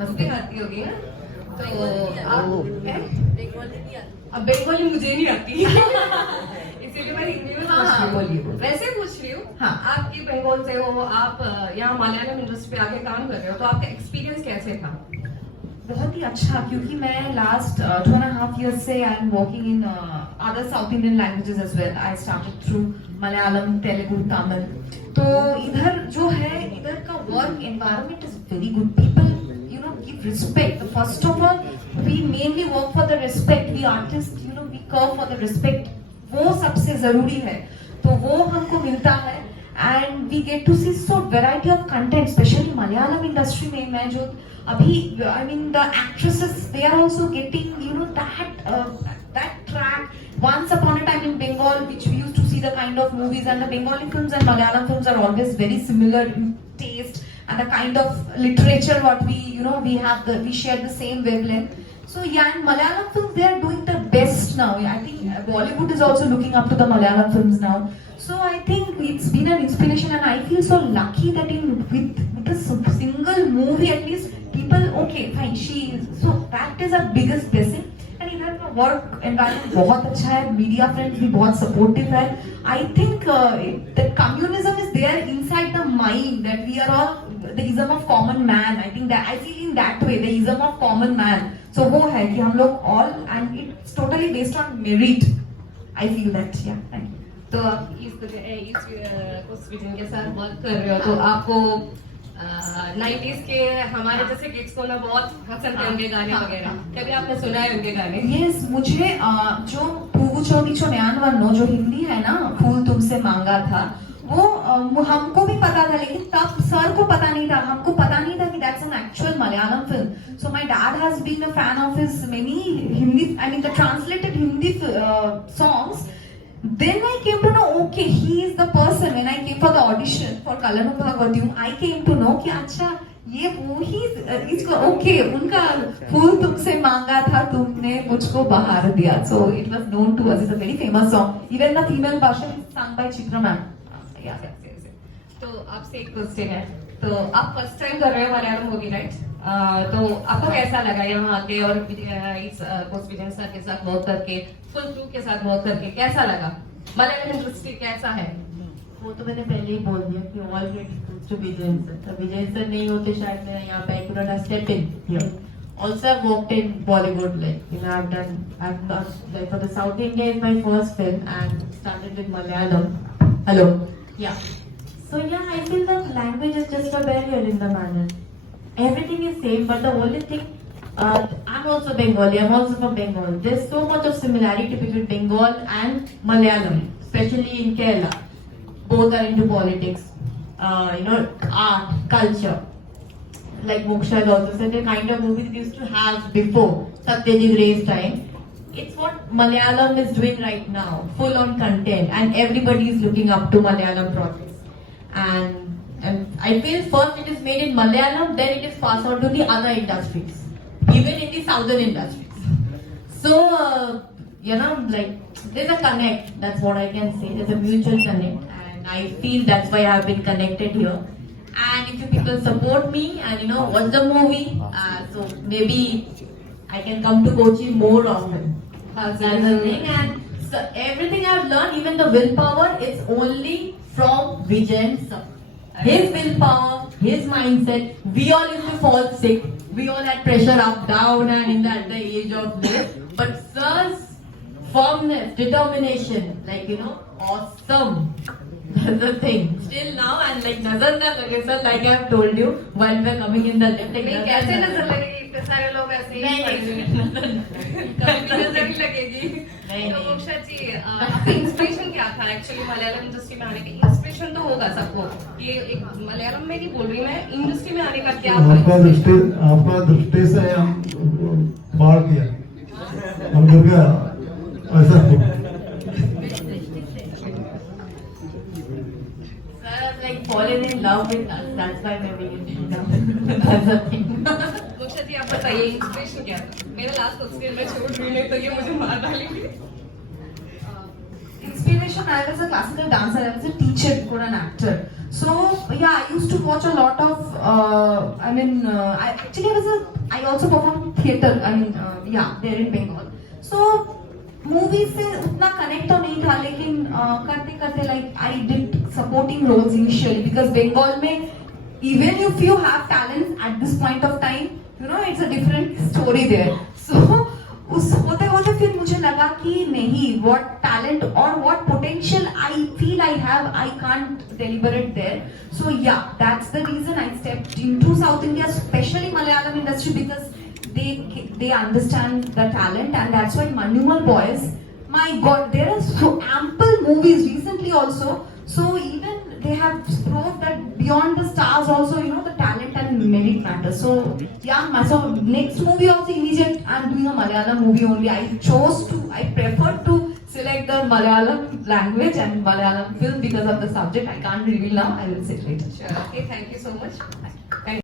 हंसते आती होगी ना, तो आप अब बंगाली मुझे नहीं आती इसीलिए मैं हिंदी में पूछ रही हूँ। बोलिए। वैसे पूछ रही हूँ, हाँ। आप ये बंगाल से हो, आप यहाँ मलयालम इंडस्ट्री पे आके काम कर रहे हो, तो आपका एक्सपीरियंस कैसे था? बहुत ही अच्छा, क्योंकि मैं लास्ट 2.5 years से I am working in other South Indian languages as well. I started through Malayalam, Telugu, Tamil. तो इधर जो है, इधर का work environment is very good. People you know give respect. First of all we mainly work for the respect. We artist you know we curve for the respect. वो सबसे जरूरी है, तो वो हमको मिलता है. And we get to see so variety of content, specially Malayalam industry में. मैं जो अभी I mean the actresses, they are also getting you know that track. Once upon a time in Bengal, which we used to see the kind of movies, and the Bengali films and Malayalam films are always very similar in taste and the kind of literature what we you know we share the same wavelength. So yeah, and Malayalam films, they are doing the best now. I think Bollywood is also looking up to the Malayalam films now. So I think it's been an inspiration, and I feel so lucky that with a single movie at least people, okay fine, so that is our biggest blessing. And इधर का work environment बहुत अच्छा है. Media friends भी बहुत supportive है. I think the communism is there inside the mind, that we are all the ism of common man. I think that I feel in that way, the ism of common man. So वो है कि हम लोग all, and it's totally based on merit. I feel that. Yeah thank you. तो आप उस vision के साथ वर्क कर रहे हो, तो आपको 90s के हमारे जैसे किड्स को ना बहुत पसंद है उनके गाने वगैरह. कभी आपने सुना है उनके गाने? यस, मुझे जो पुगु चोटी चो न्यान वन्नो जो हिंदी है ना, फूल तुमसे मांगा था, वो हमको भी पता था, लेकिन तब सर को पता नहीं था. हमको पता नहीं था कि that's an actual Malayalam film. So my dad has been a fan of his many Hindi, I mean the translated Hindi songs. Then I came to know, okay, he is the person. When I came for the audition for Kalanam Bhagavatyam, I came to know कि अच्छा ये वो ही इसको, okay, उनका फूल तुमसे मांगा था तुमने मुझको बहार दिया. So it was known to us. It's a very famous song. Even the female version is sung by Chitra ma'am. Yeah. तो आपसे एक क्वेश्चन है, तो आप फर्स्ट टाइम कर रहे हो मलयालम मूवी, राइट? तो आपको कैसा लगा यहाँ आके और इस पोस्ट विजन सर के साथ वर्क करके, फुल क्रू के साथ वर्क करके कैसा लगा? मलयालम इंडस्ट्री कैसा है? वो तो मैंने पहले ही बोल दिया कि all credit to Vijay sir. तो विजय सर नहीं होते शायद मैं यहाँ पे I could not step in here. Also I've worked in Bollywood, like you know I've done like for the South India is my first film and started with Malayalam. Hello. Yeah. So yeah, I feel that language is just a barrier in the manner. Everything is same, but the only thing, I'm also Bengali. I'm also from Bengal. There's so much of similarity between Bengal and Malayalam, especially in Kerala. Both are into politics, you know, art, culture. Like Moksha has also said, the kind of movies we used to have before Satyajit Ray's time. It's what Malayalam is doing right now, full on content, and everybody is looking up to Malayalam projects. And I feel first it is made in Malayalam, then it is passed on to the other industries, even in the southern industries. So, you know, like there's a connect. That's what I can say. There's a mutual connect, and I feel that's why I have been connected here. And if you people support me and you know watch the movie, so maybe I can come to Kochi more often. That's the thing. And so everything I've learned, even the willpower, it's only from Vijay sir. His willpower, his mindset. We all used to fall sick. We all had pressure up, down, and in at the age of this. But sir's firmness, determination, like you know, awesome. That's the thing. Still now, and like nazar na lage sir, like I have told you while we're coming in the lift. Like, कैसे नजर लगेगी? इतने सारे लोग ऐसे ही कभी नजर नहीं लगेगी. तो मोक्षा जी, आपका इंस्पिरेशन क्या था एक्चुअली मलयालम इंडस्ट्री में आने का? इंस्पिरेशन तो होगा सबको, ये एक मलयालम में नहीं बोल रही मैं, इंडस्ट्री में आने का क्या आपका दृष्टि से हम बाढ़ किया, हम गिर गया ऐसा. Like fallen in love with us. That's why maybe you know. That's the thing. Moksha जी, आप बताइए इंस्पिरेशन क्या था? मेरा लास्ट क्वेश्चन मैं छोड़ रही नहीं तो ये मुझे मार डालेंगे. Inspiration, I was a classical dancer, I was a teacher before an actor. So yeah, I used to watch a lot of. I also performed theatre. There in Bengal. So movies से उतना connect तो नहीं था, लेकिन करते करते like I did supporting roles initially because Bengal में even if you have talent at this point of time, you know it's a different story there. So उस होते होते फिर मुझे लगा कि नहीं, what talent or what potential I feel I have, I can't deliver it there. So yeah, that's the reason I stepped into South India, especially Malayalam industry, because they understand the talent, and that's why Manumal Boys, my God, there are so ample movies recently also. So even they have proved that beyond the stars also, you know, the talent and merit matters. So yeah, so next movie also immediate, I'm doing a Malayalam movie only. I preferred to select the Malayalam language and Malayalam film because of the subject. I can't reveal now, I will say later. Sure. Okay, thank you so much. Thank you.